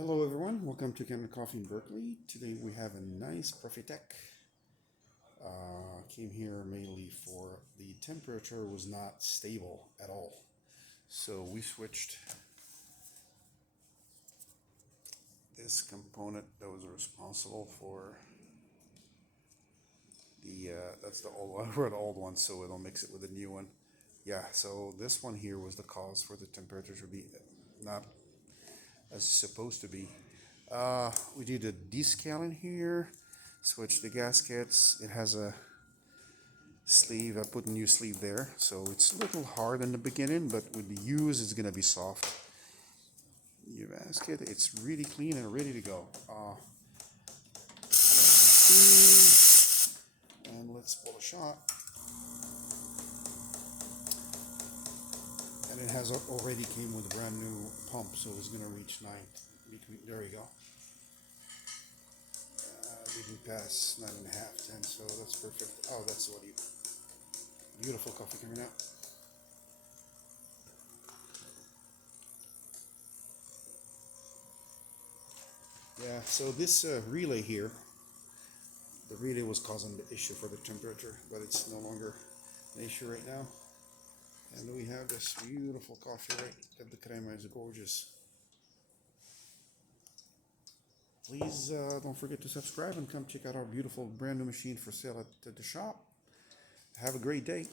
Hello everyone, welcome to Kanen Coffee in Berkeley. Today we have a nice profite. Came here mainly for the temperature was not stable at all. So we switched this component that was responsible for the, that's the old one, the old one, so it'll mix it with the new one. Yeah, so this one here was the cause for the temperature to be not as it's supposed to be. We did a descaling here, switch the gaskets. It has a sleeve. I put a new sleeve there, so it's a little hard in the beginning, but with the use, it's gonna be soft. Your basket, it's really clean and ready to go. And let's pull a shot. And it has already came with a brand new pump, so it's gonna reach 9. There you go. Didn't pass 9.5, 10, so that's perfect. Oh, that's what you. Beautiful coffee coming out. Yeah, so this relay here, the relay was causing the issue for the temperature, but it's no longer an issue right now. And we have this beautiful coffee, right? The crema is gorgeous. Please don't forget to subscribe and come check out our beautiful brand new machine for sale at the shop. Have a great day.